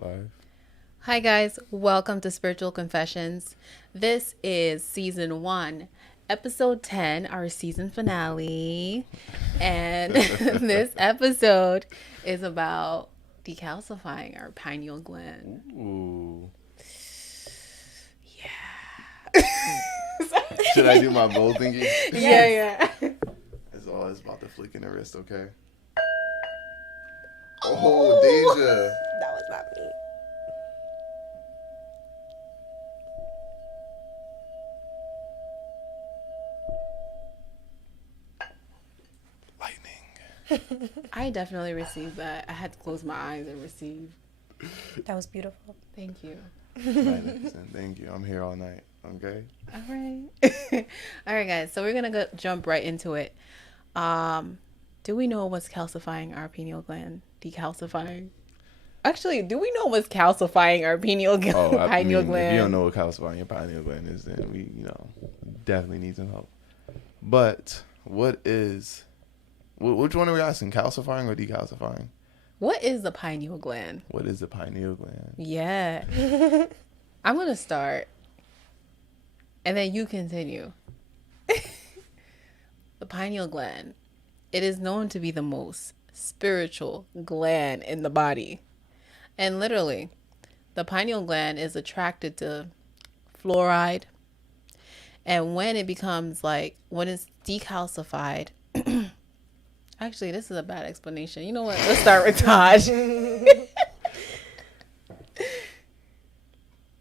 Live. Hi, guys. Welcome to Spiritual Confessions. This is season 1, episode 10, our season finale. And this episode is about decalcifying our pineal gland. Ooh. Yeah. Should I do my bowl thingy? Yeah. It's always about the flick in the wrist, okay? Oh, Deja. That was not me. Lightning. I definitely received that. I had to close my eyes and receive. That was beautiful. Thank you. Magnificent. Thank you. I'm here all night. Okay? All right. All right, guys. So we're going to jump right into it. Do we know what's calcifying our pineal gland? Decalcifying? Actually, do we know what's calcifying our pineal gland? If you don't know what calcifying your pineal gland is, then we, definitely need some help. But which one are we asking? Calcifying or decalcifying? What is the pineal gland? What is the pineal gland? Yeah. I'm going to start. And then you continue. The pineal gland. It is known to be the most spiritual gland in the body. And literally, the pineal gland is attracted to fluoride. And when it becomes when it's decalcified, actually, this is a bad explanation. You know what? Let's start with Taj.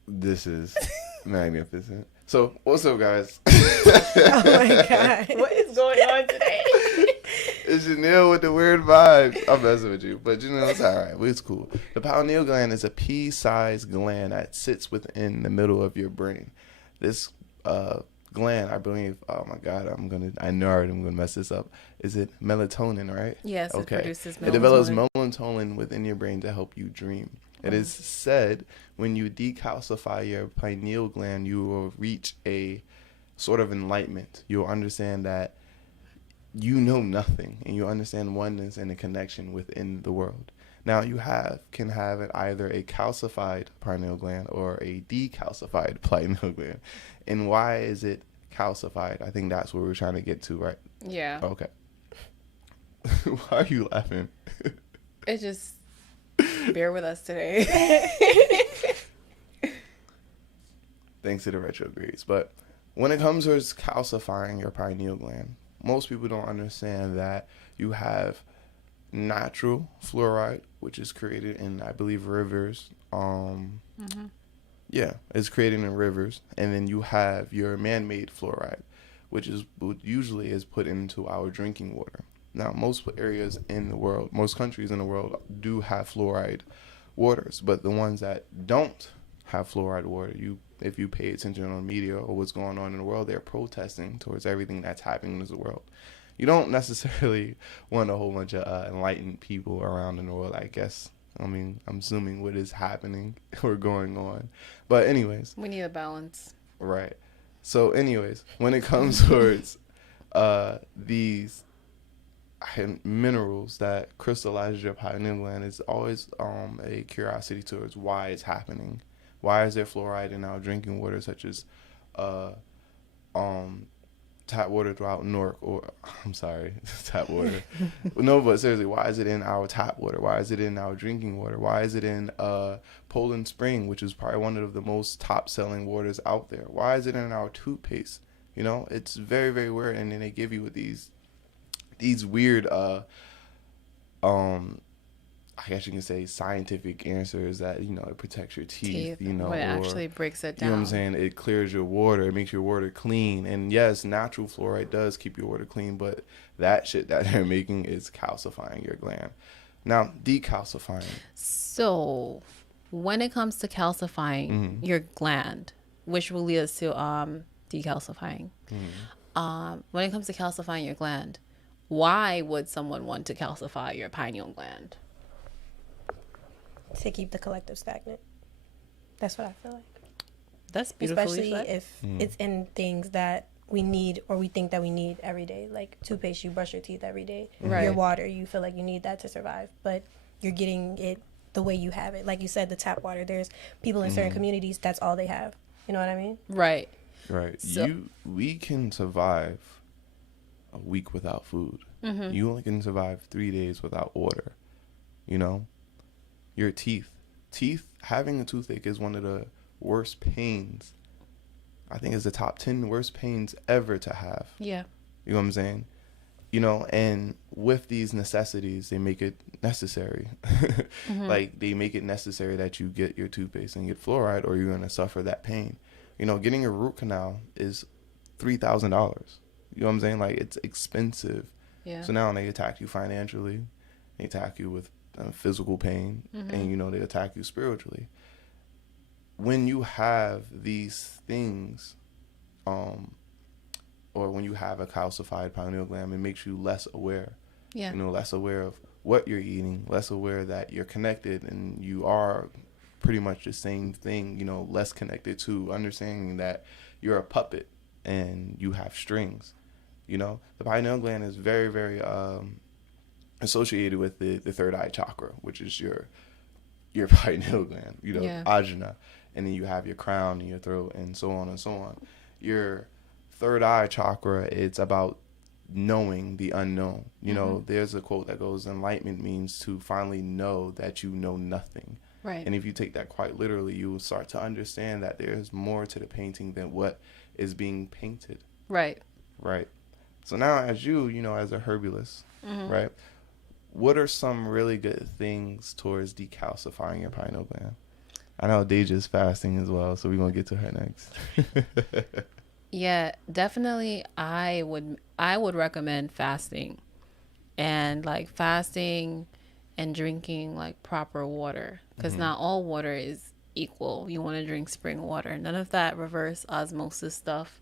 This is magnificent. So, what's up, guys? Oh my god. What is going on today? It's Janelle with the weird vibes. I'm messing with you, but it's all right. It's cool. The pineal gland is a pea-sized gland that sits within the middle of your brain. This gland, I believe, oh my God, I'm gonna mess this up. Is it melatonin, right? Yes, okay. It produces melatonin. It develops melatonin within your brain to help you dream. It is said when you decalcify your pineal gland, you will reach a sort of enlightenment. You'll understand that you know nothing, and you understand oneness and a connection within the world. Now, you can have either a calcified pineal gland or a decalcified pineal gland. And why is it calcified? I think that's what we're trying to get to, right? Yeah. Okay. Why are you laughing? It just... Bear with us today. Thanks to the retrogrades. But when it comes to calcifying your pineal gland, most people don't understand that you have natural fluoride, which is created in, I believe, rivers. Yeah, it's created in rivers. And then you have your man-made fluoride, which usually is put into our drinking water. Now, most areas in the world, most countries in the world do have fluoride waters, but the ones that don't have fluoride water, if you pay attention on media or what's going on in the world, they're protesting towards everything that's happening in the world. You don't necessarily want a whole bunch of enlightened people around in the world, I guess. I mean, I'm assuming what is happening or going on. But anyways. We need a balance. Right. So anyways, when it comes towards these minerals that crystallize your pineal gland, is always a curiosity towards why it's happening. Why is there fluoride in our drinking water, such as tap water throughout Newark, or I'm sorry, tap water. No, but seriously, why is it in our tap water? Why is it in our drinking water? Why is it in Poland Spring, which is probably one of the most top-selling waters out there? Why is it in our toothpaste? It's very, very weird. And then they give you with these weird, I guess you can say scientific answers that, it protects your teeth, What it actually breaks it down. You know what I'm saying? It clears your water. It makes your water clean. And yes, natural fluoride does keep your water clean, but that shit that they're making is calcifying your gland. Now, decalcifying. So, when it comes to calcifying your gland, which will lead us to decalcifying. When it comes to calcifying your gland, why would someone want to calcify your pineal gland? To keep the collective stagnant. That's what I feel like. That's beautifully Especially said. if it's in things that we need or we think that we need every day. Like toothpaste, you brush your teeth every day. Right. Your water, you feel like you need that to survive. But you're getting it the way you have it. Like you said, the tap water. There's people in certain communities that's all they have. You know what I mean? Right. Right. So- We can survive a week without food. You only can survive 3 days without water. You know, your teeth. Having a toothache is one of the worst pains. I think it's the top 10 worst pains ever to have. Yeah. You know what I'm saying? You know, and with these necessities, they make it necessary. Like, they make it necessary that you get your toothpaste and get fluoride, or you're going to suffer that pain. You know, getting a root canal is $3,000. You know what I'm saying? Like, it's expensive. Yeah. So now they attack you financially. They attack you with physical pain. And, you know, they attack you spiritually. When you have these things, or when you have a calcified pineal gland, it makes you less aware. Yeah. You know, less aware of what you're eating, less aware that you're connected and you are pretty much the same thing, you know, less connected to understanding that you're a puppet and you have strings. You know, the pineal gland is very, very associated with the third eye chakra, which is your pineal gland, you know, ajna. And then you have your crown and your throat and so on and so on. Your third eye chakra, it's about knowing the unknown. You know, there's a quote that goes, enlightenment means to finally know that you know nothing. Right. And if you take that quite literally, you will start to understand that there's more to the painting than what is being painted. Right. Right. So now as you know, as a herbalist, right, what are some really good things towards decalcifying your pineal gland? I know Deja's fasting as well, so we're going to get to her next. Yeah, definitely I would recommend fasting, and like fasting and drinking like proper water, because not all water is equal. You want to drink spring water. None of that reverse osmosis stuff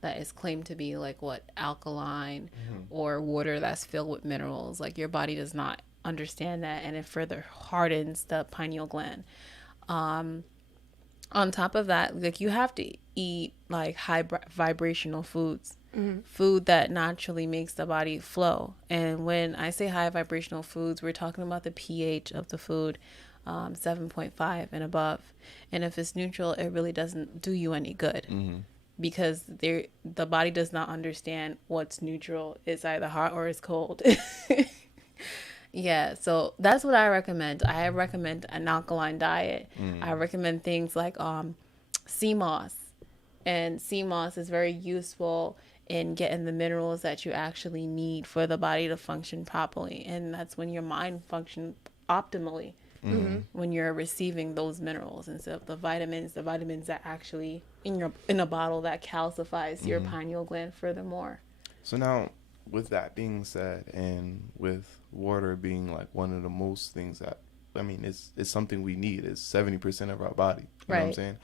that is claimed to be like alkaline or water that's filled with minerals. Like, your body does not understand that, and it further hardens the pineal gland. On top of that, like, you have to eat like high vibrational foods, food that naturally makes the body flow. And when I say high vibrational foods, we're talking about the pH of the food, 7.5 and above. And if it's neutral, it really doesn't do you any good, because the body does not understand what's neutral. It's either hot or it's cold. Yeah, so that's what I recommend. I recommend an alkaline diet. I recommend things like sea moss. And sea moss is very useful in getting the minerals that you actually need for the body to function properly. And that's when your mind functions optimally, when you're receiving those minerals instead of the vitamins that actually in a bottle that calcifies your pineal gland furthermore. So now, with that being said, and with water being like one of the most things that, I mean, it's something we need. It's 70% of our body. You know what I'm saying?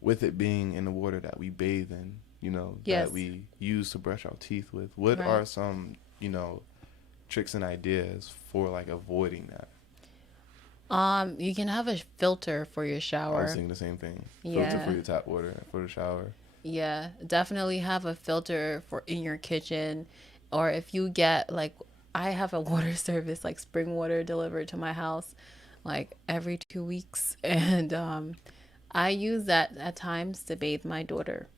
With it being in the water that we bathe in, you know, that we use to brush our teeth with, what are some, you know, tricks and ideas for like avoiding that? You can have a filter for your I shower. was thinking the same thing. Yeah. Filter for your tap water for the shower. Yeah, definitely have a filter for in your kitchen. Or if you get like, I have a water service, like spring water delivered to my house like every 2 weeks. And I use that at times to bathe my daughter,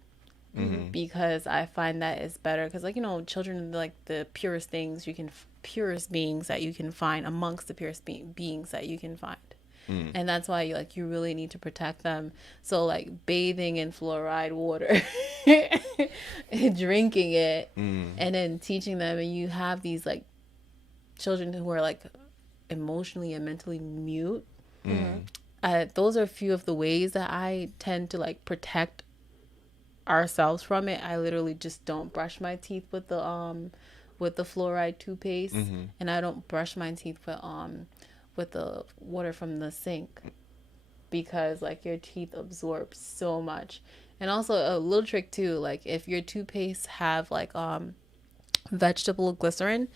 because I find that it's better. Because, like, you know, children are like the purest things purest beings that you can find amongst the purest beings that you can find. And that's why you really need to protect them. So like bathing in fluoride water, drinking it, and then teaching them. And you have these like children who are like emotionally and mentally mute. Those are a few of the ways that I tend to like protect ourselves from it. I literally just don't brush my teeth with the fluoride toothpaste, and I don't brush my teeth with the water from the sink, because like your teeth absorb so much. And also a little trick too, like if your toothpaste have like vegetable glycerin,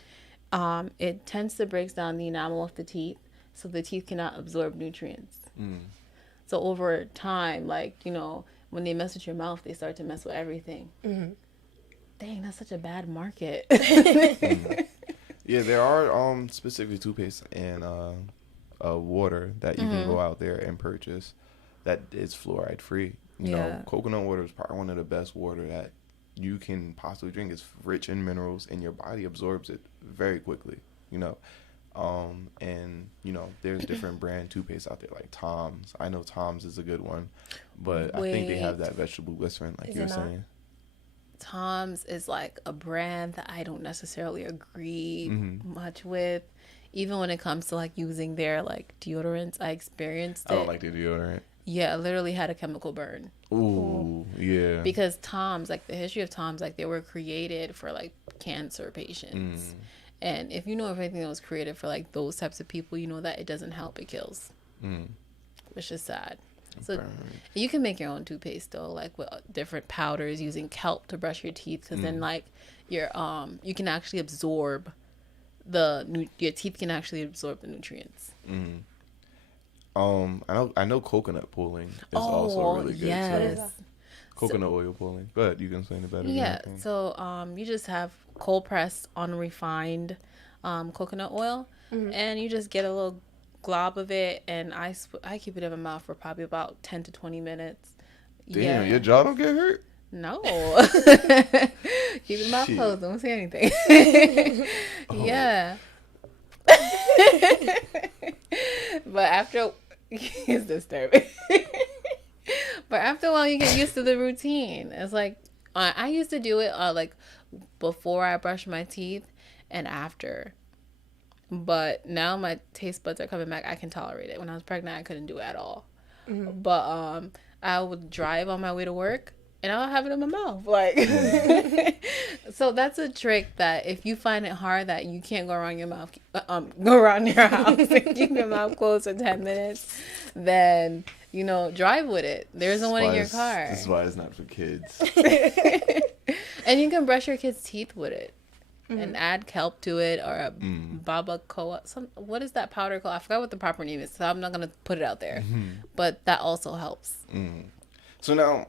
it tends to break down the enamel of the teeth, so the teeth cannot absorb nutrients. So over time, like, you know, when they mess with your mouth, they start to mess with everything. Dang, that's such a bad market. Yeah, there are specific toothpaste and water that you can go out there and purchase that is fluoride free. You know, coconut water is probably one of the best water that you can possibly drink. It's rich in minerals, and your body absorbs it very quickly. You know, and you know, there's different brand toothpaste out there like Tom's. I know Tom's is a good one, but I think they have that vegetable glycerin, like you were saying. Tom's is like a brand that I don't necessarily agree much with. Even when it comes to like using their like deodorants, I experienced it. I don't like the deodorant. Yeah, I literally had a chemical burn. Ooh, yeah. Because Tom's, like the history of Tom's, like they were created for like cancer patients. And if you know of anything that was created for like those types of people, you know that it doesn't help, it kills. Which is sad. So you can make your own toothpaste though, like with different powders, using kelp to brush your teeth, because then like your you can actually absorb your teeth can actually absorb the nutrients. I know coconut pulling is also really good. Yes. Too. Coconut oil pulling, but you can explain it better. Yeah. So you just have cold pressed unrefined coconut oil, and you just get a little glob of it, and I keep it in my mouth for probably about 10 to 20 minutes. Damn, your jaw don't get hurt? No. Keep your mouth closed. Don't say anything. Yeah. But after... It's disturbing. But after a while, you get used to the routine. It's like... I used to do it like before I brush my teeth and after. But now my taste buds are coming back. I can tolerate it. When I was pregnant, I couldn't do it at all. But I would drive on my way to work, and I'll have it in my mouth. Like, so that's a trick that if you find it hard that you can't go around your mouth, go around your house and keep your mouth closed for 10 minutes, then, you know, drive with it. There's one in your car. This is why it's not for kids. And you can brush your kids' teeth with it. And add kelp to it, or a babacoa. What is that powder called? I forgot what the proper name is, so I'm not gonna put it out there. But that also helps. So now,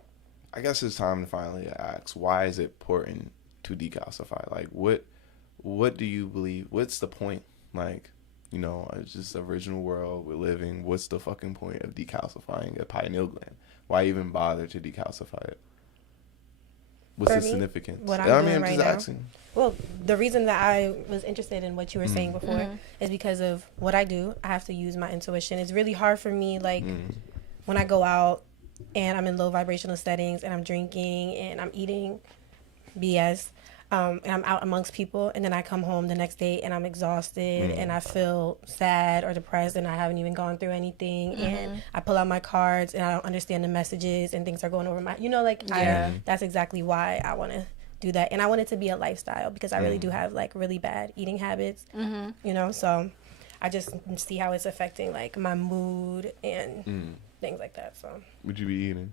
I guess it's time to finally ask: why is it important to decalcify? Like, what do you believe? What's the point? Like, you know, it's just the original world we're living. What's the fucking point of decalcifying a pineal gland? Why even bother to decalcify it? What's the significance? What I'm doing right now. Well, the reason that I was interested in what you were saying before is because of what I do. I have to use my intuition. It's really hard for me, like, when I go out and I'm in low vibrational settings and I'm drinking and I'm eating BS, and I'm out amongst people, and then I come home the next day and I'm exhausted and I feel sad or depressed and I haven't even gone through anything, and I pull out my cards and I don't understand the messages and things are going over my, you know, like, that's exactly why I want to do that. And I want it to be a lifestyle, because I really do have like really bad eating habits, you know, so I just see how it's affecting like my mood and things like that. So would you be eating?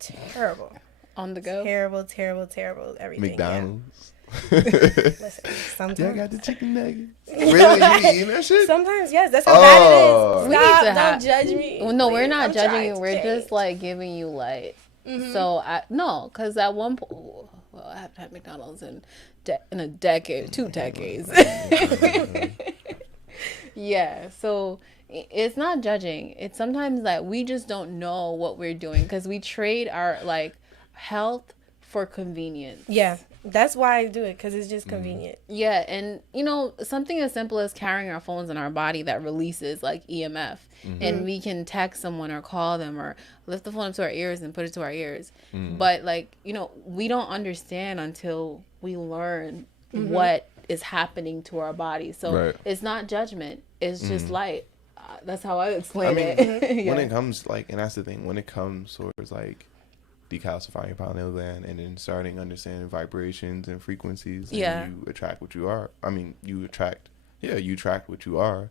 Terrible. On the go? Terrible, everything. McDonald's. Yeah. Listen, sometimes. Yeah, I got the chicken nuggets. Really? You be eating that shit? Sometimes, yes. That's how bad it is. We Stop, need to don't judge me. Well, no, we're not I'm judging trying you. to We're change. just like giving you light. So, because at one point, well, I haven't had McDonald's in a decade, 2 decades. Yeah, so it's not judging. It's sometimes that we just don't know what we're doing, because we trade our like health for convenience. Yeah, that's why I do it, because it's just convenient. Yeah, and you know, something as simple as carrying our phones in our body that releases like EMF, and we can text someone or call them or lift the phone up to our ears and put it to our ears. But like, you know, we don't understand until we learn what is happening to our body. So it's not judgment, it's just light. That's how I explain it. When it comes like, and that's the thing, when it comes towards like decalcifying your pineal gland and then starting understanding vibrations and frequencies, and you attract what you are. I mean, you attract what you are.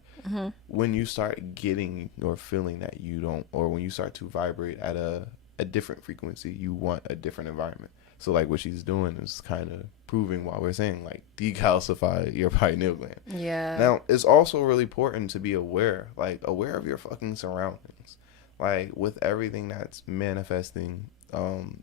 When you start getting or feeling that you don't, or when you start to vibrate at a different frequency, you want a different environment. So like what she's doing is kind of proving why we're saying like decalcify your pineal gland. Yeah. Now, it's also really important to be aware of your fucking surroundings. Like with everything that's manifesting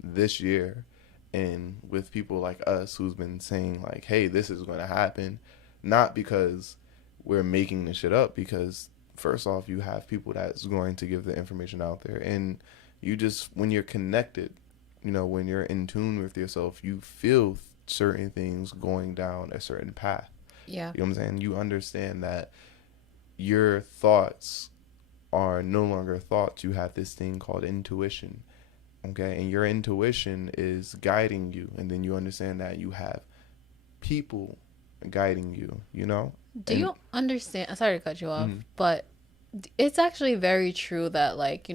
this year, and with people like us who's been saying like, hey, this is going to happen, not because we're making this shit up because first off, you have people that's going to give the information out there, and you just, when you're connected, when you're in tune with yourself, you feel certain things going down a certain path. Yeah. You know what I'm saying? You understand that your thoughts are no longer thoughts. You have this thing called intuition. Okay? And your intuition is guiding you. And then you understand that you have people guiding you, Do you understand? Sorry to cut you off, but it's actually very true that, like,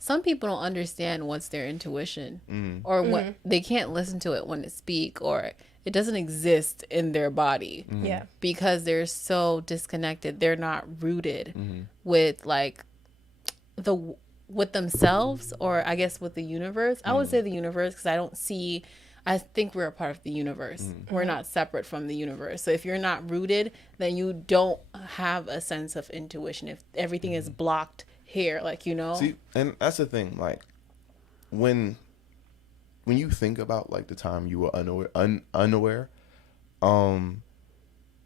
some people don't understand what's their intuition or what they can't listen to it when it speak, or it doesn't exist in their body. Yeah. Because they're so disconnected. They're not rooted with like with themselves, or I guess with the universe. I would say the universe, because I think we're a part of the universe. We're not separate from the universe. So if you're not rooted, then you don't have a sense of intuition. If everything is blocked here, like, See, and that's the thing. Like, when you think about like the time you were unaware,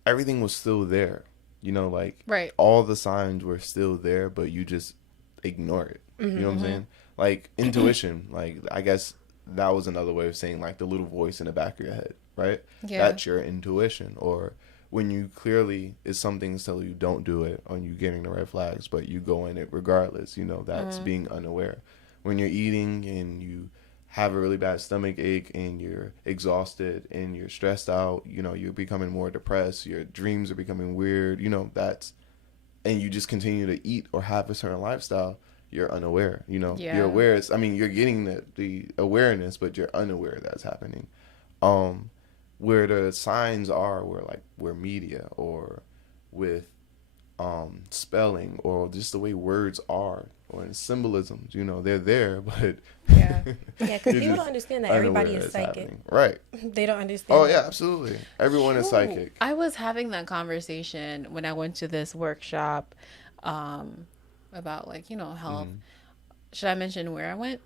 everything was still there. Like, right. All the signs were still there, but you just ignore it. You know what I'm saying? Like, intuition. Like, I guess that was another way of saying like the little voice in the back of your head, right? Yeah. That's your intuition. Or when you clearly, is something tell you don't do it, or you getting the red flags, but you go in it regardless. That's being unaware. When you're eating and you have a really bad stomach ache and you're exhausted and you're stressed out, you're becoming more depressed, your dreams are becoming weird, and you just continue to eat or have a certain lifestyle, you're unaware. Yeah. You're aware. You're getting the awareness, but you're unaware that's happening. Where the signs are, where media or with spelling or just the way words are or in symbolisms, they're there, but yeah, because people don't understand that everybody is psychic. Happening. Right? They don't understand. Oh yeah, absolutely. Everyone is psychic. I was having that conversation when I went to this workshop about like health. Should I mention where I went?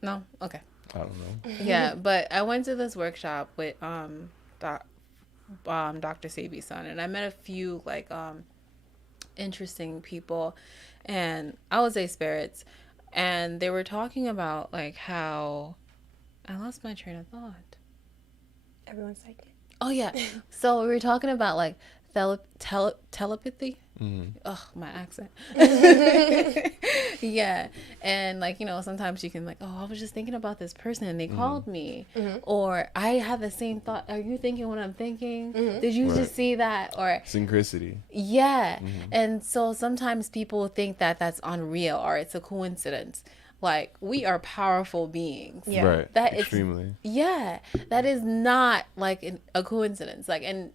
No? Okay. I don't know. Yeah, but I went to this workshop with Dr. S.C.P's son, and I met a few like interesting people, and I would say spirits, and they were talking about like how I lost my train of thought. Everyone's psychic. Oh yeah. So we were talking about like telepathy. Ugh, my accent. Yeah. And like, sometimes you can like, oh, I was just thinking about this person and they called me. Or I had the same thought. Are you thinking what I'm thinking? Did you just see that? Or synchronicity. Yeah. And so sometimes people think that that's unreal or it's a coincidence. Like, we are powerful beings. Yeah. Right. That extremely. That is not like a coincidence. Like, and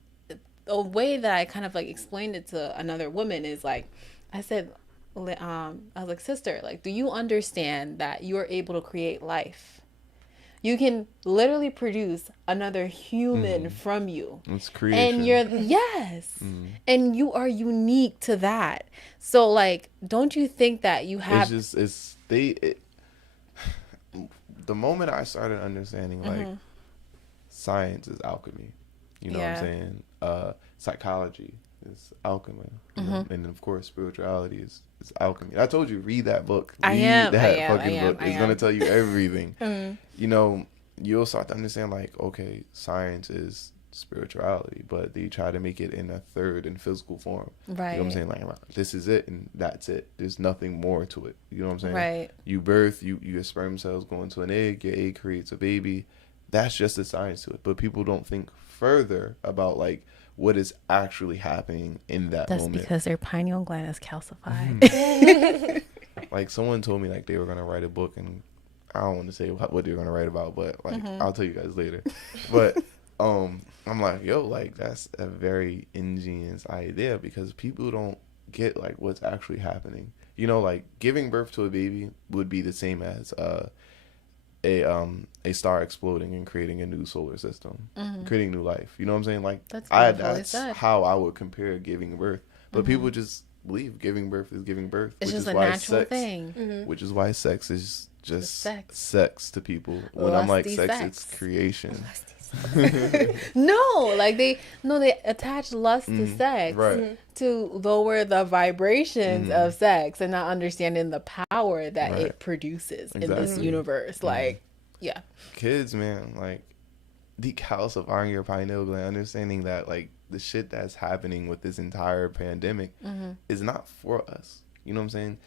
the way that I kind of like explained it to another woman is like, I said, I was like, sister, like, do you understand that you are able to create life? You can literally produce another human from you. It's creation. And and you are unique to that. So like, don't you think that you have? The moment I started understanding like science is alchemy. You know what I'm saying? Psychology is alchemy. And of course, spirituality is alchemy. I told you, read that book. Book. It's going to tell you everything. You'll start to understand like, okay, science is spirituality, but they try to make it in a third and physical form. Right. You know what I'm saying? Like, this is it and that's it. There's nothing more to it. You know what I'm saying? Right. You birth, your sperm cells go into an egg, your egg creates a baby. That's just the science to it. But people don't think further about like what is actually happening in that moment. That's because their pineal gland is calcified. Like, someone told me like they were gonna write a book, and I don't want to say what they're gonna write about, but like I'll tell you guys later. But I'm like, yo, like that's a very ingenious idea because people don't get like what's actually happening. Like giving birth to a baby would be the same as a star exploding and creating a new solar system, creating new life. You know what I'm saying? Like that's how I would compare giving birth. But people just believe giving birth is giving birth. It's just a natural thing. Which is why sex is just sex to people. When I'm like sex, it's creation. No, like they attach lust to sex, right. to lower the vibrations of sex, and not understanding the power that Right. it produces in this Exactly. universe. Like, yeah, Kids, man, like decalcifying your pineal gland, understanding that like the shit that's happening with this entire pandemic is not for us. You know what I'm saying?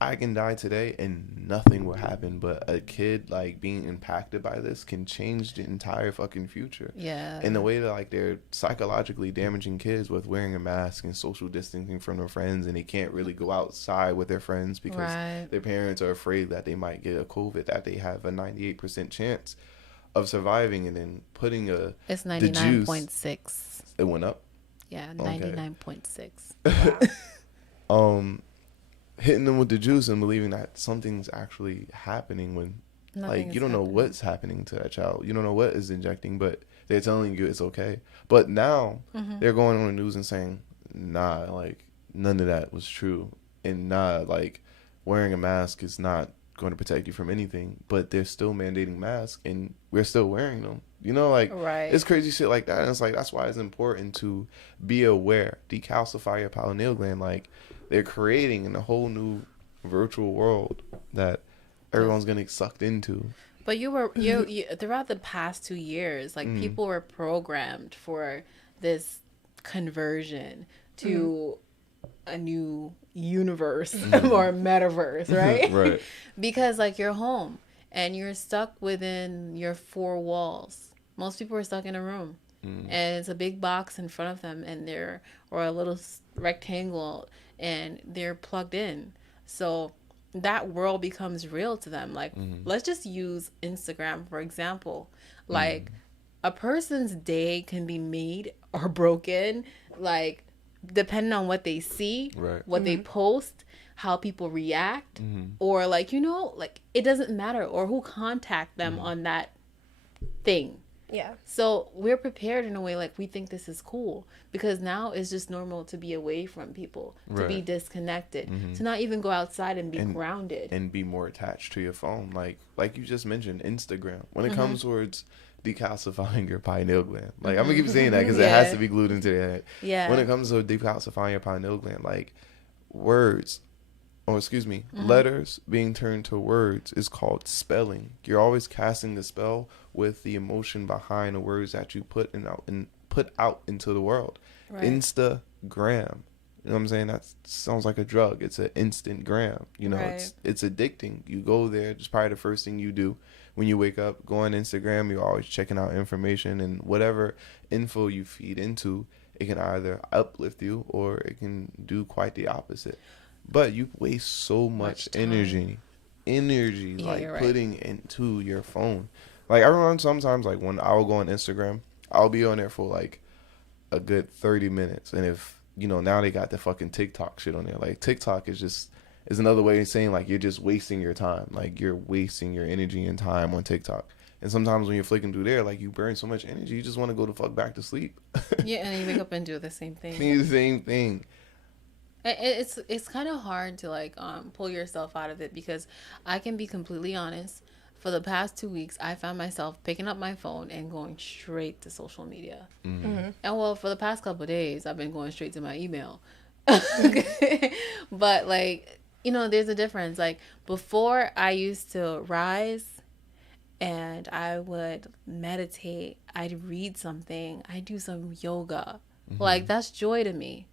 I can die today and nothing will happen, but a kid like being impacted by this can change the entire fucking future. yeah. In the way that like they're psychologically damaging kids with wearing a mask and social distancing from their friends, and they can't really go outside with their friends because Right. their parents are afraid that they might get a COVID, that they have a 98% chance of surviving, and then putting It's the juice. 99.6. It went up. Yeah, Okay. 99.6. Hitting them with the juice and believing that something's actually happening when Nothing like is you don't know happening. what's happening to that child. You don't know what is injecting, but they're telling you it's okay. But now they're going on the news and saying, nah, like none of that was true, and nah, like wearing a mask is not going to protect you from anything. But they're still mandating masks, and we're still wearing them. You know, like Right. it's crazy shit like that. And it's like that's why it's important to be aware, decalcify your pineal gland. Like they're creating in a whole new virtual world that everyone's gonna get sucked into. But you throughout the past 2 years, like people were programmed for this conversion to a new universe or metaverse, right? Right. Because like you're home and you're stuck within your four walls. Most people are stuck in a room, and it's a big box in front of them, and or a little rectangle, and they're plugged in. So that world becomes real to them. Like, let's just use Instagram, for example. Like, a person's day can be made or broken, like, depending on what they see, Right. what they post, how people react, or, like, like, it doesn't matter, or who contact them on that thing. Yeah. So we're prepared in a way, like we think this is cool because now it's just normal to be away from people, to be Right. disconnected, to not even go outside and be grounded. And be more attached to your phone, like you just mentioned, Instagram. When it comes towards decalcifying your pineal gland, like I'm gonna keep saying that because it has to be glued into their head. Yeah. When it comes to decalcifying your pineal gland, like words, or excuse me, letters being turned to words is called spelling. You're always casting the spell with the emotion behind the words that you put out into the world. Right. Instagram. You know what I'm saying? That sounds like a drug. It's an instant gram. You know, Right. it's addicting. You go there, just probably the first thing you do when you wake up, go on Instagram, you're always checking out information, and whatever info you feed into, it can either uplift you or it can do quite the opposite. But you waste so much time. energy Yeah, like you're right. putting into your phone. Like I remember sometimes like when I'll go on Instagram, I'll be on there for like a good 30 minutes. And if, now they got the fucking TikTok shit on there. Like TikTok is another way of saying like you're just wasting your time. Like you're wasting your energy and time on TikTok. And sometimes when you're flicking through there, like you burn so much energy, you just want to go the fuck back to sleep. Yeah, and you wake up and do the same thing. Do the same thing. It's kind of hard to like pull yourself out of it because I can be completely honest. For the past 2 weeks, I found myself picking up my phone and going straight to social media. And well, for the past couple of days, I've been going straight to my email. But like, there's a difference. Like before, I used to rise and I would meditate. I'd read something. I'd do some yoga. Like that's joy to me.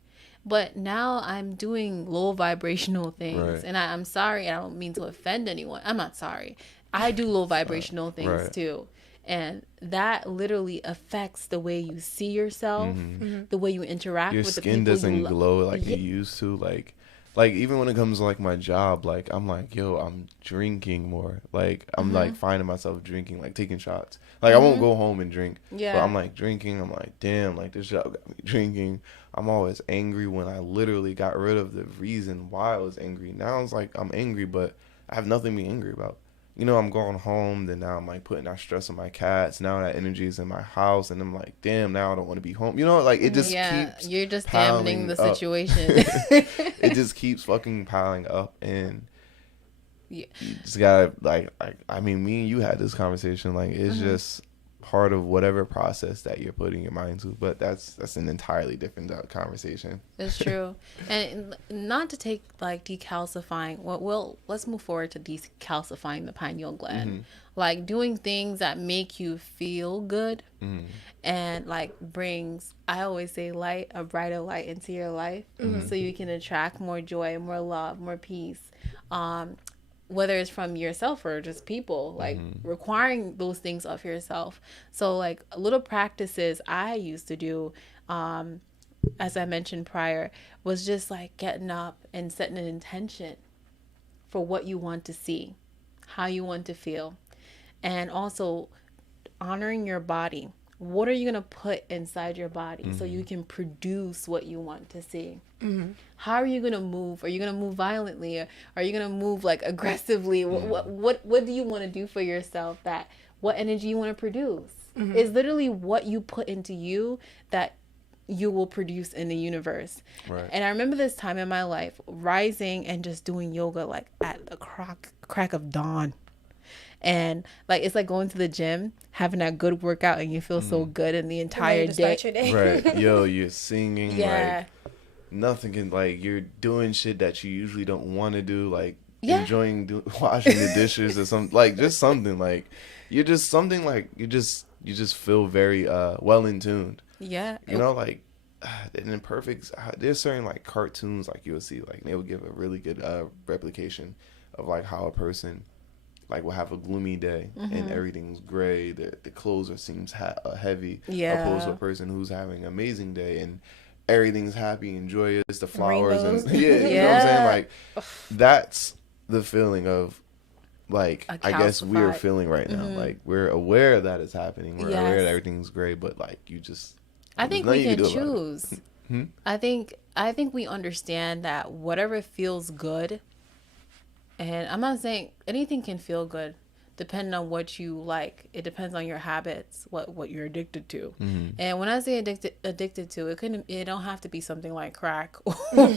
But now I'm doing low vibrational things. Right. And I'm sorry. I don't mean to offend anyone. I'm not sorry. I do low vibrational things Right. too. And that literally affects the way you see yourself, the way you interact Your with the skin people doesn't you glow like Yeah. you used to. Like even when it comes to like my job, like I'm like, yo, I'm drinking more. Like I'm like finding myself drinking, like taking shots. Like I won't go home and drink. Yeah. But I'm like drinking. I'm like, damn, like this job got me drinking. I'm always angry when I literally got rid of the reason why I was angry. Now it's like I'm angry, but I have nothing to be angry about. I'm going home, then now I'm like putting that stress on my cats. Now that energy is in my house, and I'm like, damn, now I don't want to be home. Like it just keeps you're just piling dampening the up. situation. It just keeps fucking piling up, and Yeah. you just gotta like I mean, me and you had this conversation. Like it's just part of whatever process that you're putting your mind to. But that's an entirely different conversation. It's true. And not to take like decalcifying, let's move forward to decalcifying the pineal gland. Like doing things that make you feel good and like brings, I always say, a brighter light into your life so you can attract more joy, more love, more peace. Whether it's from yourself or just people, like requiring those things of yourself. So like little practices I used to do, as I mentioned prior, was just like getting up and setting an intention for what you want to see, how you want to feel, and also honoring your body. What are you going to put inside your body so you can produce what you want to see? How are you going to move? Are you going to move violently? Or are you going to move like aggressively? What do you want to do for yourself? What energy you want to produce? It's literally what you put into you that you will produce in the universe. Right. And I remember this time in my life, rising and just doing yoga like at the crack of dawn. And like it's like going to the gym, having that good workout, and you feel so good in the entire day. Right. Yo, you're singing like nothing can, like you're doing shit that you usually don't want to do, like enjoying washing the dishes or something, like just something like you're just something like you just feel very well in tuned. Yeah. You know, like in perfect, there's certain like cartoons like you'll see, like they will give a really good replication of like how a person like will have a gloomy day and everything's gray, the clothes seems heavy, opposed to a person who's having an amazing day and everything's happy and joyous, the flowers Rainbows. and you know what I'm saying, like that's the feeling of like I guess we're feeling right now. Like we're aware that it's happening, we're aware that everything's great, but like you just I think we can choose. I think we understand that whatever feels good. And I'm not saying anything can feel good depending on what you like. It depends on your habits, what you're addicted to. And when I say addicted to, it don't have to be something like crack or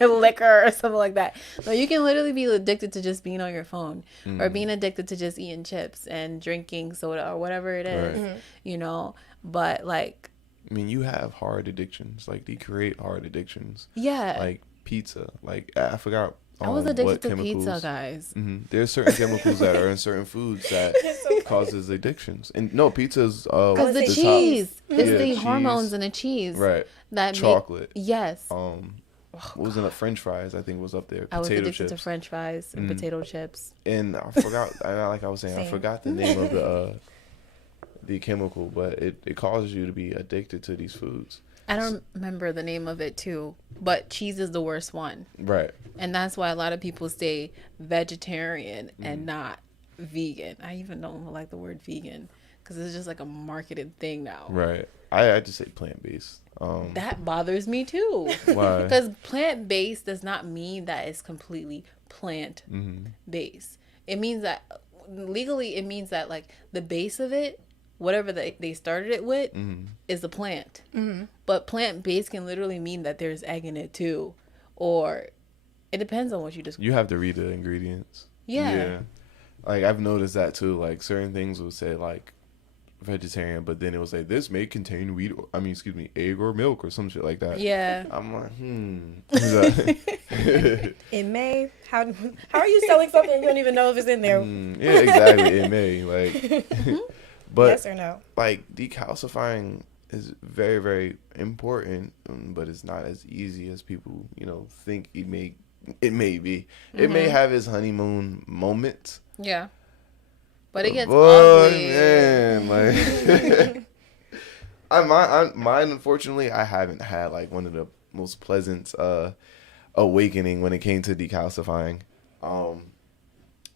liquor or something like that. No, you can literally be addicted to just being on your phone or being addicted to just eating chips and drinking soda or whatever it is, you know. But like, I mean, you have hard addictions, like they create hard addictions. Yeah. Like pizza, like I forgot. I was addicted to pizza, guys. There's certain chemicals that are in certain foods that causes addictions. And no, pizza's because the cheese, it's the cheese. hormones in the cheese, right? That chocolate. Yes. What was in the French fries? I think was up there. I was addicted chips. to French fries and potato chips. And I forgot. Like I was saying, I forgot the name of the chemical, but it causes you to be addicted to these foods. I don't remember the name of it too, but cheese is the worst one. Right. And that's why a lot of people stay vegetarian and not vegan. I even don't like the word vegan because it's just like a marketed thing now. Right. I just say plant-based. That bothers me too. Why? Because plant-based does not mean that it's completely plant-based. It means that legally it means that like the base of it, whatever they started it with, is the plant. But plant-based can literally mean that there's egg in it too. Or it depends on what you just... You have to read the ingredients. Yeah. Like, I've noticed that too. Like, certain things will say, like, vegetarian, but then it will say, this may contain egg or milk or some shit like that. Yeah. I'm like, It may. How are you selling something and you don't even know if it's in there? Yeah, exactly. It may. Like... But yes or no? Like decalcifying is very, very important, but it's not as easy as people, think it may be. It may have its honeymoon moment. Yeah. But it gets ugly. Man, like mine unfortunately I haven't had like one of the most pleasant awakening when it came to decalcifying. I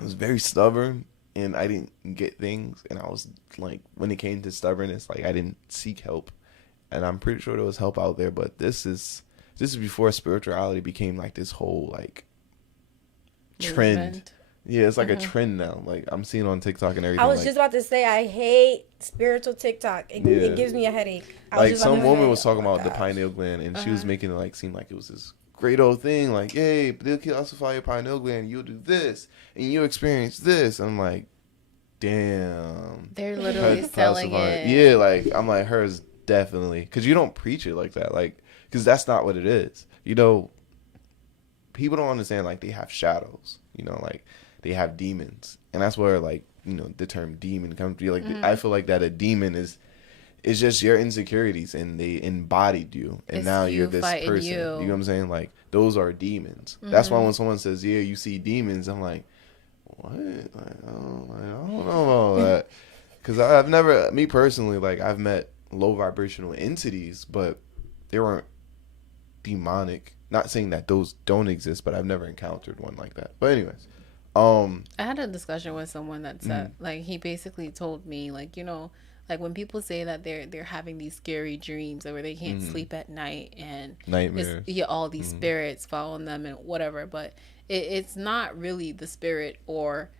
was very stubborn. And I didn't get things, and I was like, when it came to stubbornness, like I didn't seek help, and I'm pretty sure there was help out there. But this is before spirituality became like this whole like trend. Movement. Yeah, it's like a trend now. Like I'm seeing on TikTok and everything. I was just about to say I hate spiritual TikTok. It gives me a headache. Like some woman was talking about the pineal gland, and she was making it like seem like it was this great old thing, like, hey, they'll calcify your pineal gland, you'll do this, and you'll experience this. I'm like, damn. They're literally selling it. Yeah, like, I'm like, hers definitely. Because you don't preach it like that. Like, because that's not what it is. You know, people don't understand, like, they have shadows. You know, like, they have demons. And that's where, like, you know, the term demon comes to be. Like, I feel like that a demon is just your insecurities, and they embodied you. And It's now you you're this fighting person. you. You know what I'm saying? Like, those are demons. That's why when someone says, yeah, you see demons, I'm like, what? Like, I don't know about that. Because I've never, me personally, like, I've met low vibrational entities, but they weren't demonic. Not saying that those don't exist, but I've never encountered one like that. But anyways, I had a discussion with someone that said, like, he basically told me, like, you know, like, when people say that they're having these scary dreams, like, where they can't sleep at night, and nightmares. yeah, all these spirits following them and whatever, but it's not really the spirit or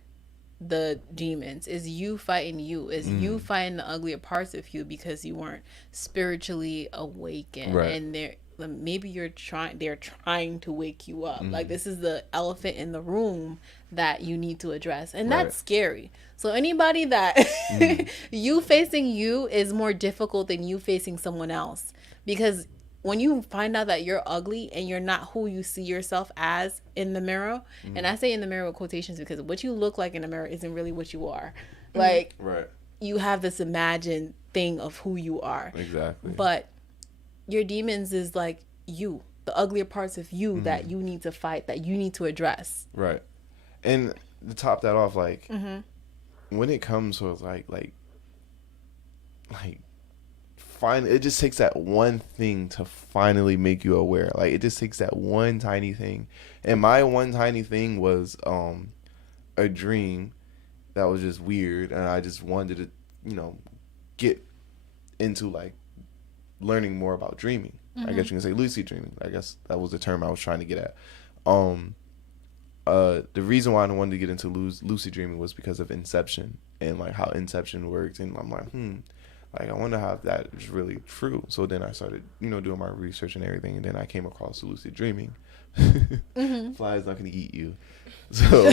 the demons. Is you fighting you. Is you fighting the uglier parts of you because you weren't spiritually awakened, Right. and maybe they're trying to wake you up. Like, this is the elephant in the room that you need to address, and that's scary. So anybody that you facing you is more difficult than you facing someone else, because when you find out that you're ugly and you're not who you see yourself as in the mirror, and I say in the mirror with quotations because what you look like in the mirror isn't really what you are. Like, Right. you have this imagined thing of who you are. Exactly. But your demons is like you, the uglier parts of you that you need to fight, that you need to address. Right. And to top that off, like, when it comes to, like, it just takes that one thing to finally make you aware. Like, it just takes that one tiny thing. And my one tiny thing was a dream that was just weird, and I just wanted to, you know, get into, like, learning more about dreaming. I guess you can say lucid dreaming. I guess that was the term I was trying to get at. The reason why I wanted to get into lucid dreaming was because of Inception and, like, how Inception works. And I'm like, like, I wonder how that is really true. So then I started, you know, doing my research and everything, and then I came across lucid dreaming. Fly is not going to eat you. So,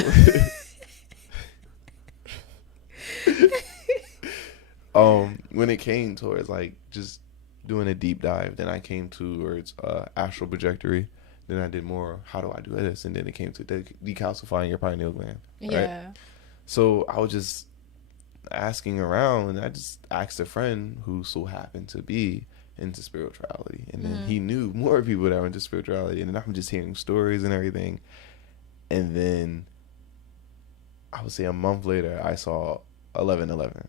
when it came towards, like, just doing a deep dive, then I came towards astral trajectory. Then I did more, how do I do this? And then it came to decalcifying your pineal gland. Yeah. Right? So I was just asking around, and I just asked a friend who so happened to be into spirituality, and then he knew more people that were into spirituality, and then I'm just hearing stories and everything. And then I would say a month later, I saw 11:11.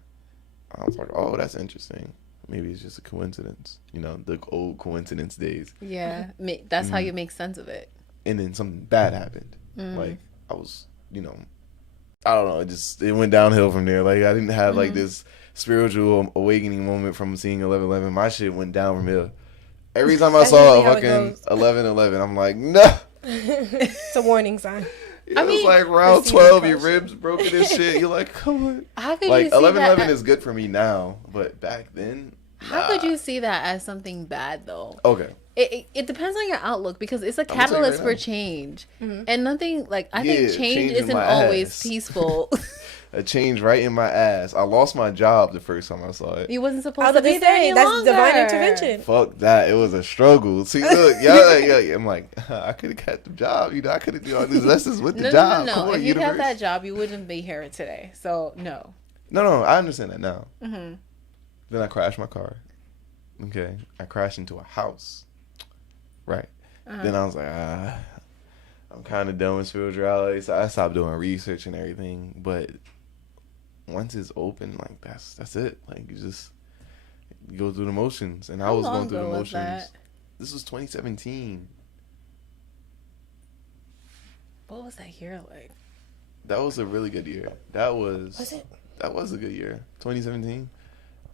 I was like, oh, that's interesting. Maybe it's just a coincidence, you know, the old coincidence days. Yeah, that's how you make sense of it. And then something bad happened. Like, I was, you know, I don't know, it went downhill from there. Like, I didn't have like this spiritual awakening moment from seeing 11:11. My shit went down from here. Every time I saw a fucking 11:11, I'm like, no. It's a warning sign. Yeah, I mean, it's like round 12, your ribs broken and shit. You're like, come on. How could like, you see 11:11 is good for me now, but back then, How could you see that as something bad, though? Okay. It depends on your outlook, because it's a catalyst for change. And nothing, like, I think change isn't always peaceful. A change right in my ass. I lost my job the first time I saw it. You wasn't supposed to be there any That's longer. Divine intervention. Fuck that. It was a struggle. See, look, y'all, I'm like, I could have kept the job. You know, I could have done all these lessons with the job. No. Come on, if you universe. had that job, you wouldn't be here today. So, no. No, I understand that now. Then I crashed my car. Okay. I crashed into a house. Right. Then I was like, I'm kind of done with spirituality. So I stopped doing research and everything. But once it's open, like, that's it. Like, you go through the motions. And I was going through the motions. That? This was 2017. What was that year like? That was a really good year. That was a good year. 2017.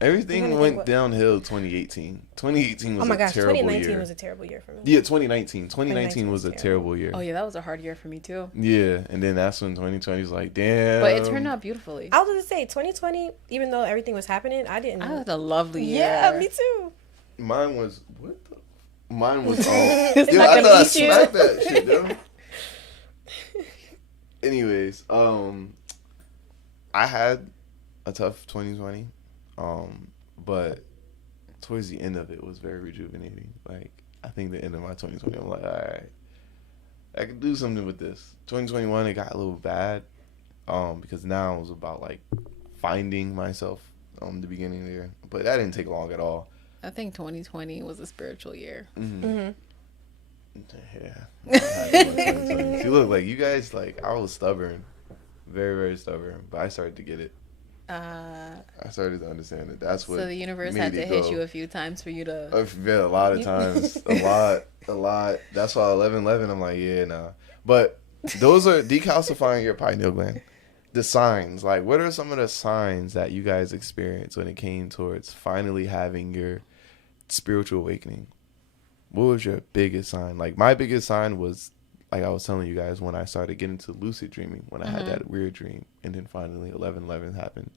Everything went downhill 2018. 2018 was a terrible year. 2019 was a terrible year for me. Yeah, 2019. 2019 was a terrible year. Oh, yeah, that was a hard year for me, too. Yeah, and then that's when 2020 was like, damn. But it turned out beautifully. I was going to say, 2020, even though everything was happening, I had a lovely year. Yeah, me too. Mine was, Mine was, I thought I smacked that shit, though. Anyways, I had a tough 2020. But towards the end of it was very rejuvenating. Like, I think the end of my 2020, I'm like, all right, I could do something with this. 2021, it got a little bad, because now it was about like finding myself the beginning of the year. But that didn't take long at all. I think 2020 was a spiritual year. Yeah. See, look, like you guys, like I was stubborn, very, very stubborn, but I started to get it. I started to understand that that's what. So the universe made had to it hit go. you a few times for you to. Yeah, a lot of times, a lot. That's why 11:11. I'm like, yeah, nah. But those are decalcifying your pineal gland. The signs, like, what are some of the signs that you guys experienced when it came towards finally having your spiritual awakening? What was your biggest sign? Like, my biggest sign was, like I was telling you guys, when I started getting to lucid dreaming, when I had that weird dream, and then finally 11:11 happened.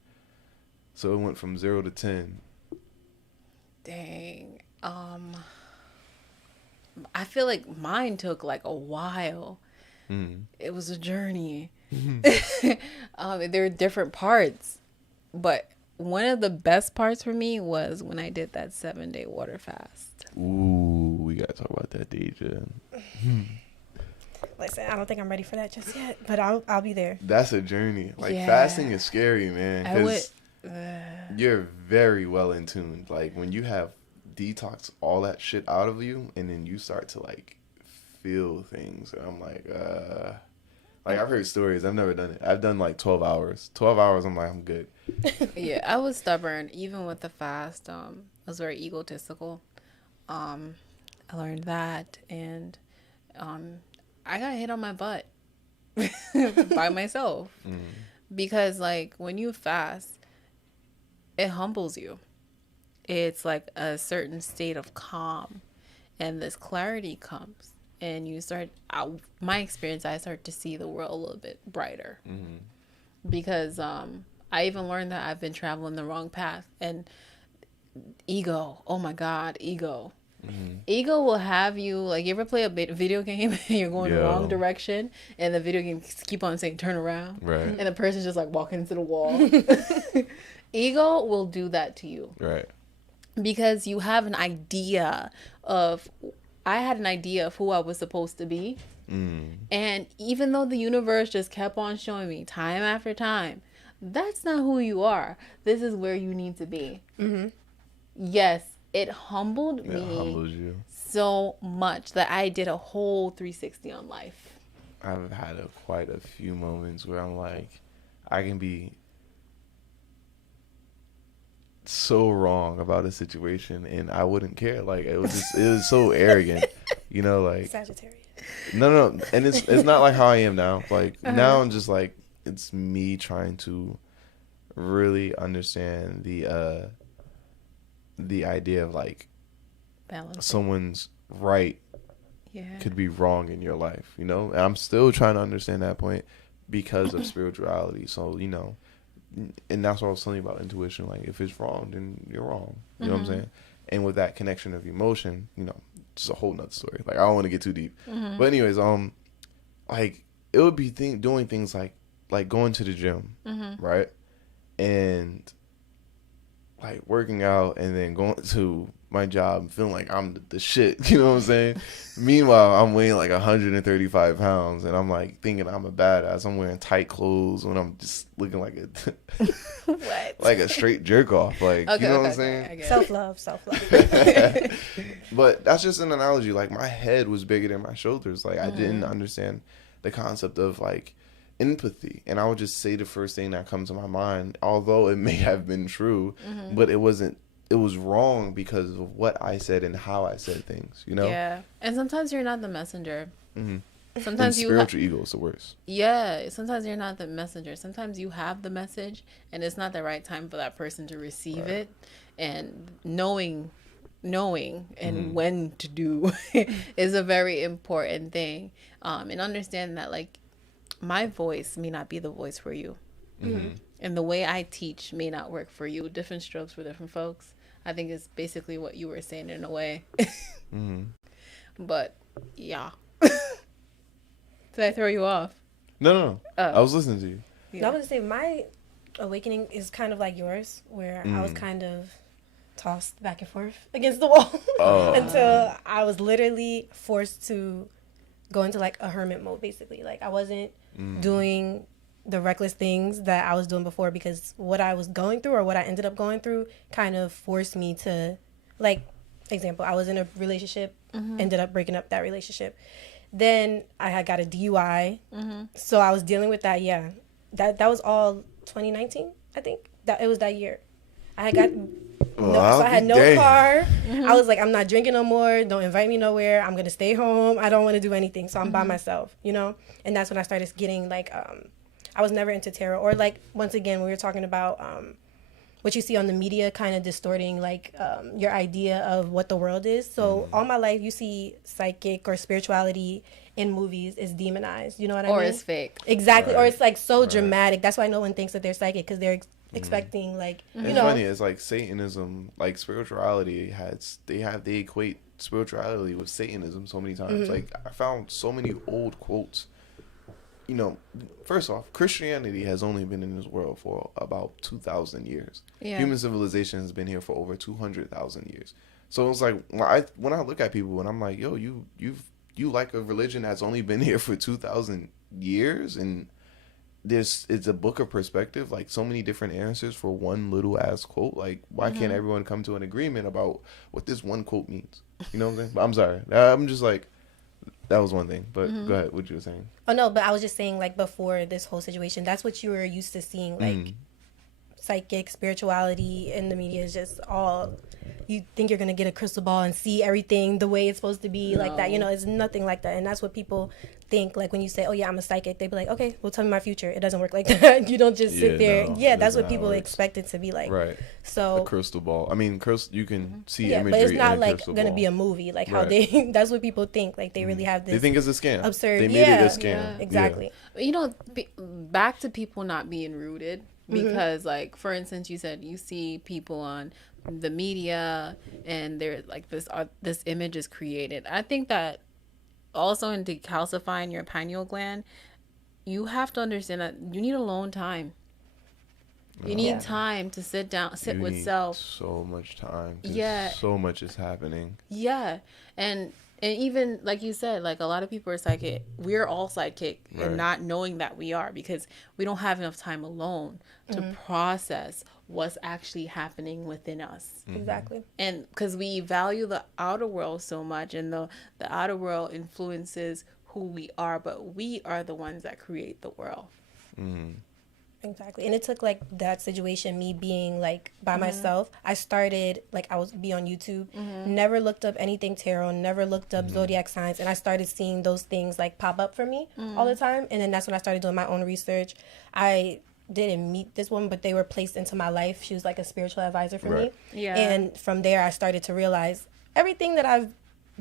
So it went from 0 to 10. Dang. I feel like mine took like a while. It was a journey. There were different parts, but one of the best parts for me was when I did that 7-day water fast. Ooh, we gotta talk about that, Deja. Listen, I don't think I'm ready for that just yet, but I'll be there. That's a journey. Like, Yeah. fasting is scary, man. I would. Because you're very well in tune. Like, when you have detox all that shit out of you, and then you start to like feel things. And I'm like I've heard stories. I've never done it. I've done like 12 hours. 12 hours, I'm like, I'm good. Yeah, I was stubborn. Even with the fast, I was very egotistical. I learned that, and I got hit on my butt by myself. Because, like, when you fast, it humbles you. It's like a certain state of calm, and this clarity comes, and you start, my experience, I start to see the world a little bit brighter. Because I even learned that I've been traveling the wrong path, and ego, oh my God, ego. Ego will have you, like, you ever play a video game and you're going the wrong direction, and the video game keep on saying turn around, Right. and the person's just like walking into the wall. Ego will do that to you, Right. because you have an idea of, I had an idea of who I was supposed to be, and even though the universe just kept on showing me time after time, that's not who you are. This is where you need to be. Yes, it humbled me. It humbles you. So much that I did a whole 360 on life. I've had quite a few moments where I'm like, I can be so wrong about a situation and I wouldn't care. Like, it was so arrogant, you know, like Sagittarius. no, and it's not like how I am now. Like, now I'm just like, it's me trying to really understand the idea of like Balance. someone's right could be wrong in your life, you know. And I'm still trying to understand that point because of spirituality. So, you know, and that's what I was telling you about intuition. Like, if it's wrong, then you're wrong. You know what I'm saying? And with that connection of emotion, you know, it's a whole nother story. Like, I don't want to get too deep. But anyways, like, it would be doing things like going to the gym, right? And like working out and then going to my job and feeling like I'm the shit, you know what I'm saying? Meanwhile, I'm weighing like 135 pounds and I'm like thinking I'm a badass. I'm wearing tight clothes when I'm just looking like a What? like a straight jerk off. Like, Okay, you know what I'm okay, saying? I get it. Self-love. But that's just an analogy. Like, my head was bigger than my shoulders. Like, I didn't understand the concept of like empathy, and I would just say the first thing that comes to my mind, although it may have been true, but it wasn't. It was wrong because of what I said and how I said things, you know. Yeah, and sometimes you're not the messenger. Sometimes And you spiritual ego is the worst. Yeah, sometimes you're not the messenger. Sometimes you have the message and it's not the right time for that person to receive it. And knowing and when to do is a very important thing. And understand that, like, my voice may not be the voice for you. And the way I teach may not work for you. Different strokes for different folks. I think it's basically what you were saying in a way. But yeah. Did I throw you off? No. I was listening to you. I was gonna say awakening is kind of like yours, where I was kind of tossed back and forth against the wall until I was literally forced to go into like a hermit mode, basically. Like I wasn't doing the reckless things that I was doing before, because what I was going through, or what I ended up going through, kind of forced me to, like, example, I was in a relationship, ended up breaking up that relationship. Then I had got a DUI, so I was dealing with that. Yeah, that was all 2019, I think. That it was that year. I had got so I had no car. I was like, I'm not drinking no more. Don't invite me nowhere. I'm gonna stay home. I don't want to do anything. So I'm by myself, you know. And that's when I started getting like, I was never into tarot, or like, once again, we were talking about what you see on the media, kind of distorting like your idea of what the world is. So all my life, you see psychic or spirituality in movies is demonized. You know what I mean? Or it's fake. Exactly. Right. Or it's like so dramatic. That's why no one thinks that they're psychic, because they're expecting like, you it's know. Funny. It's like Satanism, like spirituality they equate spirituality with Satanism so many times. Like I found so many old quotes. You know, first off, Christianity has only been in this world for about 2,000 years. Yeah. Human civilization has been here for over 200,000 years. So it's like when I look at people and I'm like, yo, you like a religion that's only been here for 2,000 years, and it's a book of perspective, like so many different answers for one little ass quote. Like, why can't everyone come to an agreement about what this one quote means? You know what I'm saying? I'm sorry. I'm just like, that was one thing, but go ahead. What you were saying? Oh no, but I was just saying, like, before this whole situation, that's what you were used to seeing, like psychic spirituality in the media is just all. You think you're gonna get a crystal ball and see everything the way it's supposed to be, like that. You know, it's nothing like that, and that's what people think. Like when you say, "Oh yeah, I'm a psychic," they be like, "Okay, well tell me my future." It doesn't work like that. You don't just sit there. No, that's what people expect it to be like. Right. So a crystal ball. I mean, you can see imagery, but it's not like gonna be a movie. Like how they. That's what people think. Like they really have this. They think it's a scam. Absurd. They made it a scam. Yeah, exactly. Yeah. You know, back to people not being rooted, because like, for instance, you said you see people on the media and they're like, this image is created. I think that also in decalcifying your pineal gland, you have to understand that you need alone time. You need time to sit with self. So much time. Yeah. So much is happening. Yeah. And even like you said, like a lot of people are psychic. We're all psychic, and not knowing that we are, because we don't have enough time alone to process what's actually happening within us. Exactly. And because we value the outer world so much, and the outer world influences who we are, but we are the ones that create the world. Exactly. And it took like that situation, me being like by myself. I started like, I was be on YouTube, never looked up anything tarot, never looked up zodiac signs, and I started seeing those things like pop up for me all the time. And then that's when I started doing my own research. I didn't meet this woman, but they were placed into my life. She was like a spiritual advisor for me. Yeah. And from there I started to realize everything that I've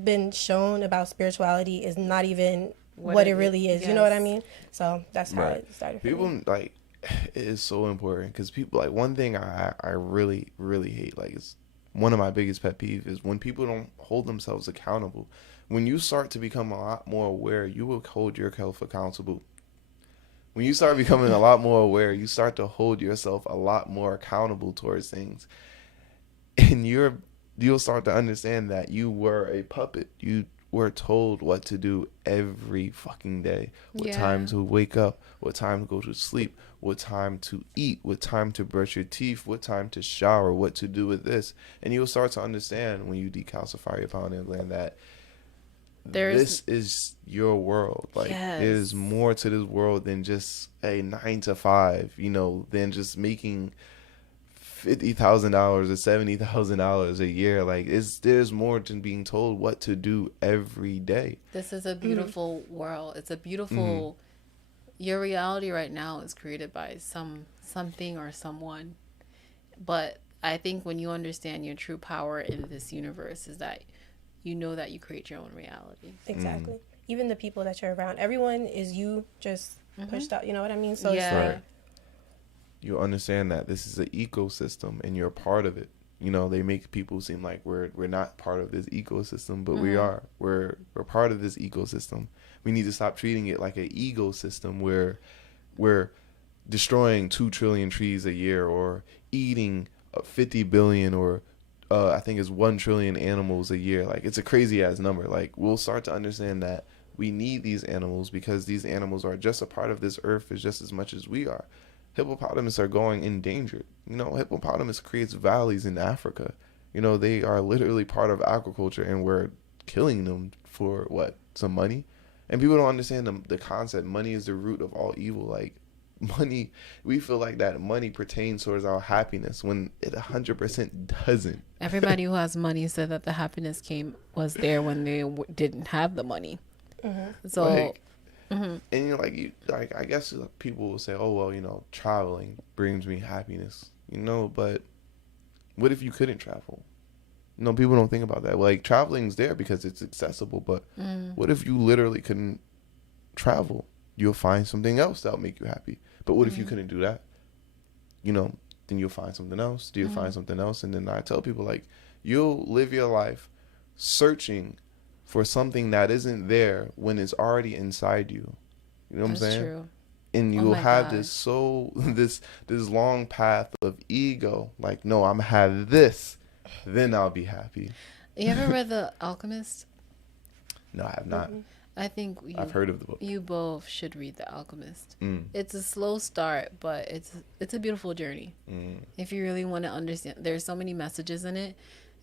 been shown about spirituality is not even what it really is. Yes. You know what I mean? So that's how it started for people me. Like, it is so important, because people, like, one thing I really hate, like, it's one of my biggest pet peeves, is when people don't hold themselves accountable. When you start to become a lot more aware, you will hold yourself accountable. When you start becoming a lot more aware, you start to hold yourself a lot more accountable towards things, and you'll start to understand that you were a puppet. You were told what to do every fucking day. What time to wake up, what time to go to sleep, what time to eat, what time to brush your teeth, what time to shower, what to do with this. And you'll start to understand when you decalcify your pineal gland that this is your world. Like, there's more to this world than just a 9 to 5, you know, than just making $50,000 or $70,000 a year. Like, there's more to being told what to do every day. This is a beautiful world. It's a beautiful. Your reality right now is created by something or someone, but I think when you understand your true power in this universe is that you know that you create your own reality. Exactly. Even the people that you're around, everyone is you just pushed out. You know what I mean? So it's like, you understand that this is an ecosystem and you're a part of it. You know, they make people seem like we're not part of this ecosystem, but we are. We're part of this ecosystem. We need to stop treating it like an ego system where destroying 2 trillion trees a year, or eating 50 billion, or I think it's 1 trillion animals a year. Like, it's a crazy ass number. Like, we'll start to understand that we need these animals because these animals are just a part of this earth as just as much as we are. Hippopotamus are going endangered. You know, hippopotamus creates valleys in Africa. You know, they are literally part of agriculture, and we're killing them for what? Some money? And people don't understand the concept. Money is the root of all evil. Like, money, we feel like that money pertains towards our happiness when it 100% doesn't. Everybody who has money said that the happiness was there when they didn't have the money. Mm-hmm. So, like, and you know, I guess people will say, oh, well, you know, traveling brings me happiness, you know, but what if you couldn't travel? You know, people don't think about that. Like, traveling's there because it's accessible, but what if you literally couldn't travel? You'll find something else that'll make you happy. But what if you couldn't do that? You know, then you'll find something else. Do you find something else? And then I tell people, like, you'll live your life searching for something that isn't there when it's already inside you. You know what I'm saying? True. And you'll have this long path of ego. Like, no, I'm gonna have this, then I'll be happy. You ever read The Alchemist? No, I have not. I think I've heard of the book. You both should read The Alchemist. It's a slow start, but it's a beautiful journey. If you really want to understand, there's so many messages in it,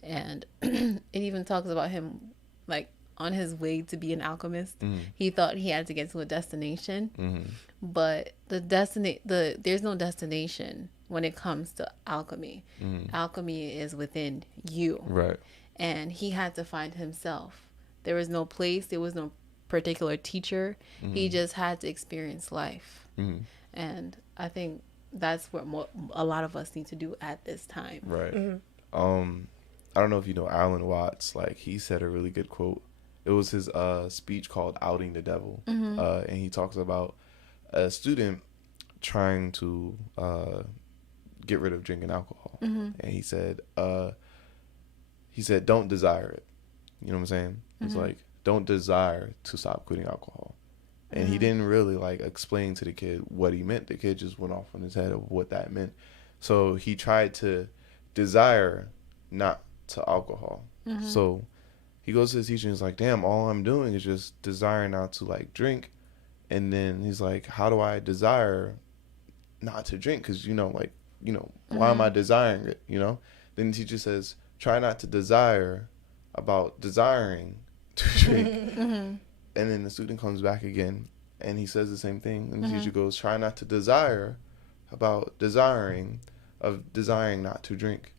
and it even talks about him, like, on his way to be an alchemist. He thought he had to get to a destination, but there's no destination when it comes to alchemy. Alchemy is within you, right? And he had to find himself. There was no place, there was no particular teacher. He just had to experience life. And I think that's what a lot of us need to do at this time, right? I don't know if you know Alan Watts. Like, he said a really good quote. It was his speech called Outing the Devil. And he talks about a student trying to get rid of drinking alcohol. And he said, don't desire it. You know what I'm saying? It's like, don't desire to stop quitting alcohol. And he didn't really, like, explain to the kid what he meant. The kid just went off on his head of what that meant. So he tried to desire not to alcohol. So he goes to his teacher and he's like, damn, all I'm doing is just desiring not to, like, drink. And then he's like, how do I desire not to drink? Because, why am I desiring it, Then the teacher says, try not to desire about desiring to drink. And then the student comes back again and he says the same thing. And the teacher goes, try not to desire about desiring not to drink.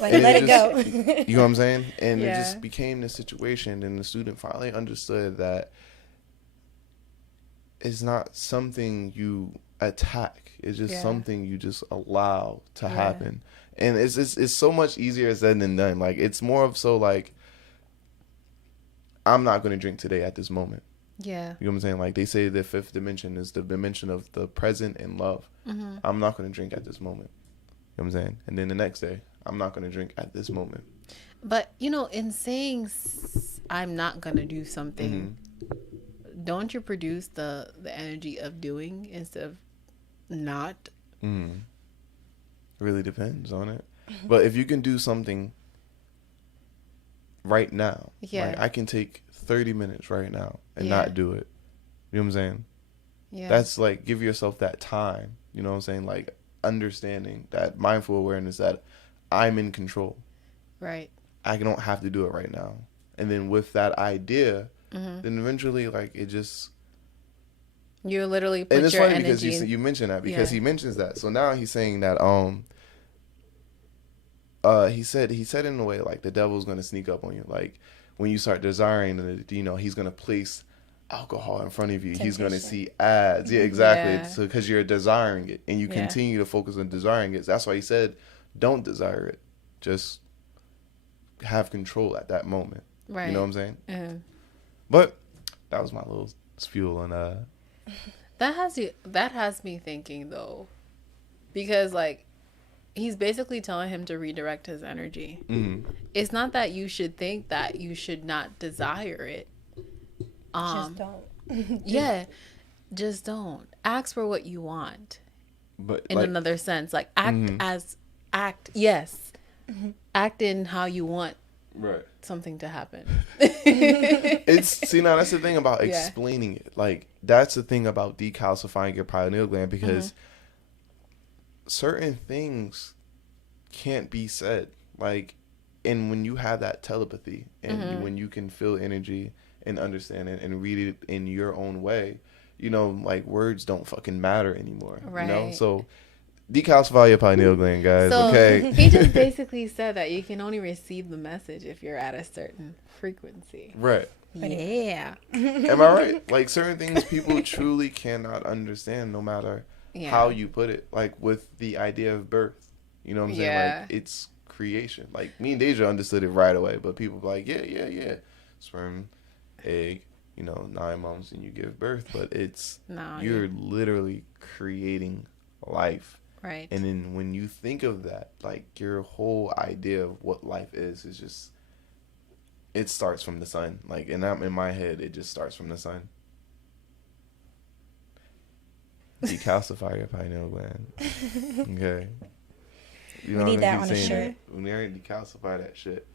Like, let it go. You know what I'm saying? And it just became this situation, and the student finally understood that it's not something you attack. It's just something you just allow to happen. And it's so much easier said than done. Like, it's more of so, like, I'm not going to drink today at this moment. Yeah. You know what I'm saying? Like, they say the fifth dimension is the dimension of the present and love. I'm not going to drink at this moment. You know what I'm saying? And then the next day, I'm not going to drink at this moment. But, in saying I'm not going to do something, don't you produce the energy of doing instead of not? It really depends on it. But if you can do something right now, like, I can take 30 minutes right now and not do it. You know what I'm saying? Yeah. That's like, give yourself that time. You know what I'm saying? Like, understanding that mindful awareness that I'm in control. Right. I don't have to do it right now. And then with that idea, then eventually, like, it just... You literally put and it's your funny energy... because you mentioned that, because he mentions that. So now he's saying that, he said in a way, like, the devil's going to sneak up on you. Like, when you start desiring, he's going to place alcohol in front of you. Temptation. He's going to see ads. Yeah, exactly. Yeah. So because you're desiring it and you continue to focus on desiring it. That's why he said, don't desire it. Just have control at that moment. Right. You know what I'm saying? Mm-hmm. But that was my little spiel on that has me thinking, though, because, like, he's basically telling him to redirect his energy. It's not that you should think that you should not desire it. Just don't. Yeah, just don't. Ask for what you want. but in another sense, like act act in how you want something to happen. Now that's the thing about explaining it. Like, that's the thing about decalcifying your pineal gland, because certain things can't be said. Like, and when you have that telepathy and when you can feel energy and understand it and read it in your own way, you know, like, words don't fucking matter anymore. Right. You know? So decalcify your pineal gland, guys. So, okay. He just basically said that you can only receive the message if you're at a certain frequency. Right. Yeah. Am I right? Like, certain things people truly cannot understand, no matter how you put it. Like, with the idea of birth, you know what I'm saying? Like, it's creation. Like, me and Deja understood it right away, but people be like, yeah, sperm, egg, you know, 9 months and you give birth, but it's you're literally creating life. Right. And then when you think of that, like, your whole idea of what life is just, it starts from the sun. Like, and I'm in my head, it just starts from the sun. Decalcify your pineal gland. Okay. You know, we need that on a shirt. We need to decalcify that shit.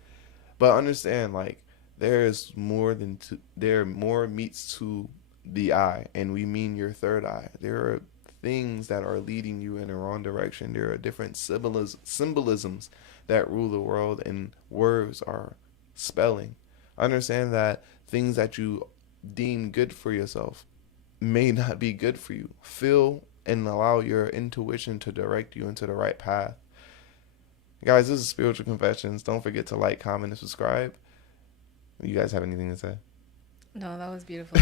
But understand, like, there's more than there are more meats to the eye, and we mean your third eye. There are things that are leading you in the wrong direction. There are different symbolisms that rule the world, and words are spelling. Understand that things that you deem good for yourself may not be good for you. Feel and allow your intuition to direct you into the right path. Guys, this is Spiritual Confessions. Don't forget to like, comment, and subscribe. You guys have anything to say? No, that was beautiful.